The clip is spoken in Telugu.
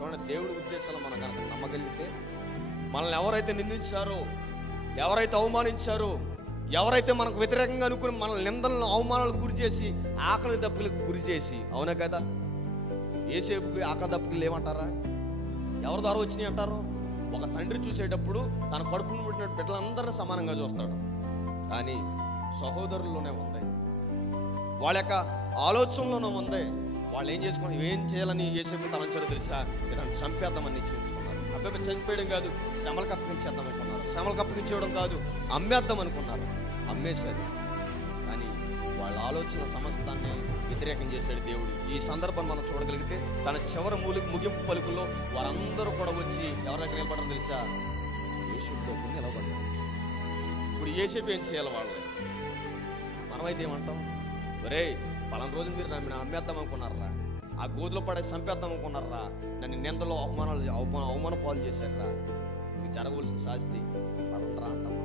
చూడండి, దేవుడి ఉద్దేశాలు మనం కనుక నమ్మగలిగితే, మనల్ని ఎవరైతే నిందించారో, ఎవరైతే అవమానించారో, ఎవరైతే మనకు వ్యతిరేకంగా అనుకుని మన నిందలను అవమానాలకు గురి చేసి, ఆకలి దప్పులకు గురి చేసి, అవునా కదా, యోసేపుకి ఆకలి దప్పులు ఏమంటారా? ఎవరి ద్వారా వచ్చినాయి అంటారు? ఒక తండ్రి చూసేటప్పుడు తన కడుపును పుట్టిన బిడ్డలందరినీ సమానంగా చూస్తాడు. కానీ సహోదరుల్లోనే ఉంది, వాళ్ళ యొక్క ఆలోచనలోనే ఉంది. వాళ్ళు ఏం చేసుకుని ఏం చేయాలని యోసేపు తలంచారో తెలుసా? ఇతను చంపేద్దామని నిశ్చయించుకున్నారు. అబ్బాయి చనిపోయడం కాదు, శ్రమలకు అప్పగించేద్దాం అనుకున్నారు. శ్రమలకు అప్పగించేయడం కాదు, అమ్మేద్దాం అనుకున్నారు. అమ్మేశారు. కానీ వాళ్ళ ఆలోచన సమస్తాన్ని వ్యతిరేకం చేశాడు దేవుడు. ఈ సందర్భం మనం చూడగలిగితే తన చివరి ముగింపు పలుకుల్లో వారందరూ కూడా వచ్చి ఎవరి దగ్గర నిలబడడం తెలుసా? యోసేపు దగ్గర నిలబడ్డారు. ఇప్పుడు యోసేపు ఏం చేయాలి? వాళ్ళని మనమైతే ఏమంటాం? ఒరే, పలానా రోజు మీరు నన్ను అమ్మేద్దాం అనుకున్నారా, ఆ గోతులో పడే చంపేద్దాం అనుకున్నారా, నన్ను నిందలో అవమాన పాలు చేశారా, మీకు జరగవలసిన శాస్తి పడంరా అంటాం.